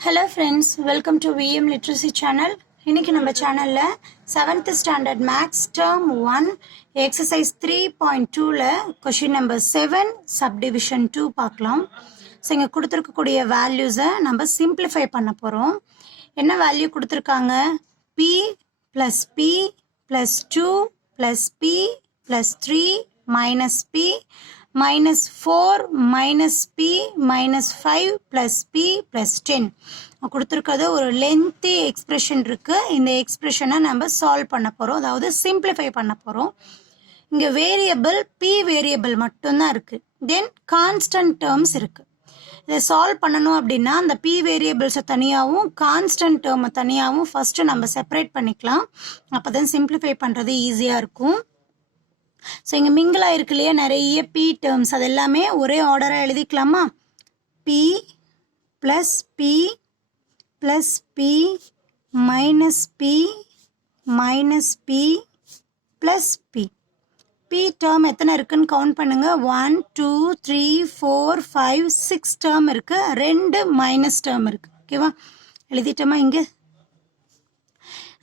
Hello friends, welcome to VM Literacy channel. இன்னைக்கு நம்ம சேனல்ல 7th standard maths term 1 exercise 3.2ல question number 7 subdivision 2 பார்க்கலாம். So இங்க கொடுத்திருக்கக்கூடிய values-ஐ நம்ம simplify பண்ண போறோம். என்ன வேல்யூ கொடுத்திருக்காங்க? p plus p plus 2 plus p plus 3 minus p minus 4 minus p minus 5 plus p plus 10 கொடுத்திருக்கிறது ஒரு lengthy expression இருக்கு. இந்த எக்ஸ்பிரஷனை நம்ம சால்வ் பண்ண போறோம், அதாவது சிம்பிளிஃபை பண்ண போறோம். இங்க வேரியபிள் p வேரியபிள் மட்டும்தான் இருக்கு, தென் கான்ஸ்டன்ட் டேர்ம்ஸ் இருக்கு. இதை சால்வ் பண்ணணும் அப்படின்னா அந்த p வேரியபிள்ஸை தனியாகவும் கான்ஸ்டன்ட் டேர்மை தனியாகவும் ஃபர்ஸ்ட் நம்ம செப்பரேட் பண்ணிக்கலாம். அப்போதான் சிம்பிளிஃபை பண்றது ஈஸியா இருக்கும். ஸோ இங்கே மிங்கிளா இருக்கு இல்லையா நிறைய p டேர்ம்ஸ், அது எல்லாமே ஒரே ஆர்டராக எழுதிக்கலாமா? p plus p plus p minus p minus p plus p. p term எத்தனை இருக்குன்னு கவுண்ட் பண்ணுங்க. 1 2 3 4 5 6 டேர்ம் இருக்கு, 2 மைனஸ் டேர்ம் இருக்கு. ஓகேவா, எழுதிட்டோமா இங்கே?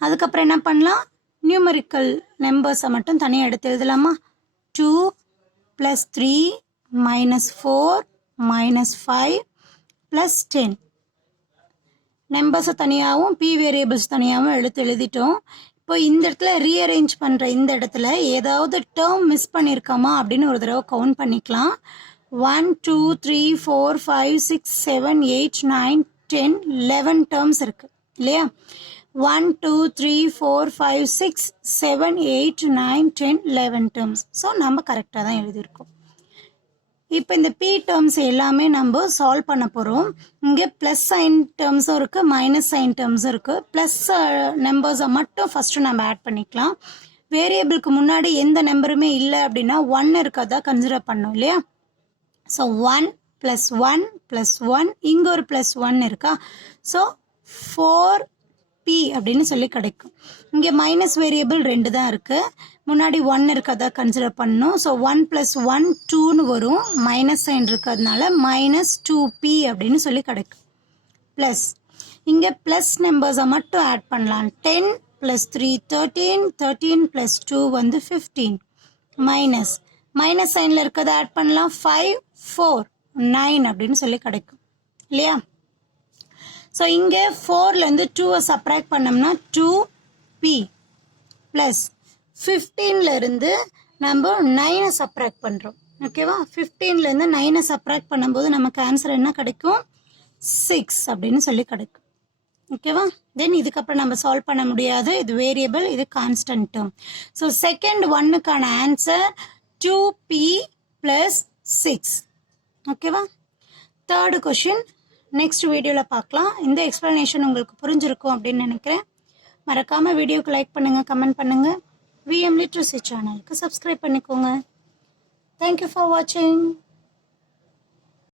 அதுக்கப்புறம் என்ன பண்ணலாம்? நியூமரிக்கல் நம்பர்ஸை மட்டும் தனியாக எடுத்து எழுதலாமா? 2 plus 3 minus 4 minus 5 plus 10. நம்பர்ஸை தனியாகவும் p வேரியபிள்ஸ் தனியாகவும் எழுதிட்டோம். இப்போ இந்த இடத்துல ரீஅரேஞ்ச் பண்ணுற இந்த இடத்துல ஏதாவது டேர்ம் மிஸ் பண்ணியிருக்கோமா அப்படின்னு ஒரு தடவை கவுண்ட் பண்ணிக்கலாம். 1 2 3 4 5 6 7 8 9 10 11 டேர்ம்ஸ் இருக்கு இல்லையா? 1 2 3 4 5 6 7 8 9 10 11 டேர்ம்ஸ். ஸோ நம்ம கரெக்டாக தான் எழுதியிருக்கோம். இப்போ இந்த p டேர்ம்ஸ் எல்லாமே நம்ம சால்வ் பண்ண போகிறோம். இங்கே ப்ளஸ் சைன் டேர்ம்ஸும் இருக்குது, மைனஸ் சைன் டேர்ம்ஸும் இருக்குது. ப்ளஸ் நம்பர்ஸை மட்டும் ஃபஸ்ட்டு நம்ம ஆட் பண்ணிக்கலாம். வேரியபிளுக்கு முன்னாடி எந்த நம்பருமே இல்லை அப்படின்னா 1 இருக்கதா கன்சிடர் பண்ணோம் இல்லையா? ஸோ 1 + 1 + 1, இங்கே ஒரு +1 இருக்கா? ஸோ 4p அப்படின்னு சொல்லி கிடைக்கும். இங்கே மைனஸ் வேரியபிள் 2 தான் இருக்கு, முன்னாடி 1 இருக்கதா கன்சிடர் பண்ணணும். ஸோ 1 + 1 2ன்னு வரும், மைனஸ் சைன் இருக்கிறதுனால -2p அப்படின்னு சொல்லி கிடைக்கும். ப்ளஸ் இங்கே ப்ளஸ் நம்பர்ஸை மட்டும் ஆட் பண்ணலாம். 10 + 3 13, 13 + 2 வந்து 15. மைனஸ் சைனில் இருக்கிறத ஆட் பண்ணலாம். 5 4 9 அப்படின்னு சொல்லி கிடைக்கும் இல்லையா? ஸோ இங்கே 4லேருந்து 2-ஐ சப்ராக்ட் பண்ணோம்னா 2p ப்ளஸ் 15லேருந்து நம்ம 9-ஐ சப்ராக்ட் பண்ணுறோம். ஓகேவா? 15லேருந்து 9-ஐ சப்ராக்ட் பண்ணும்போது நமக்கு ஆன்சர் என்ன கிடைக்கும்? 6 அப்படின்னு சொல்லி கிடைக்கும். ஓகேவா? தென் இதுக்கப்புறம் நம்ம சால்வ் பண்ண முடியாது, இது வேரியபிள், இது கான்ஸ்டன்ட் டேர்ம். ஸோ செகண்ட் 1க்கான ஆன்சர் 2p + 6. ஓகேவா? தேர்டு கொஷின் நெக்ஸ்ட் வீடியோவில் பார்க்கலாம். இந்த எக்ஸ்ப்ளனேஷன் உங்களுக்கு புரிஞ்சிருக்கும் அப்படின்னு நினைக்கிறேன். மறக்காமல் வீடியோக்கு லைக் பண்ணுங்கள், கமெண்ட் பண்ணுங்கள். VM Literacy சேனலுக்கு சப்ஸ்கிரைப் பண்ணிக்கோங்க. தேங்க்யூ ஃபார் வாட்சிங்.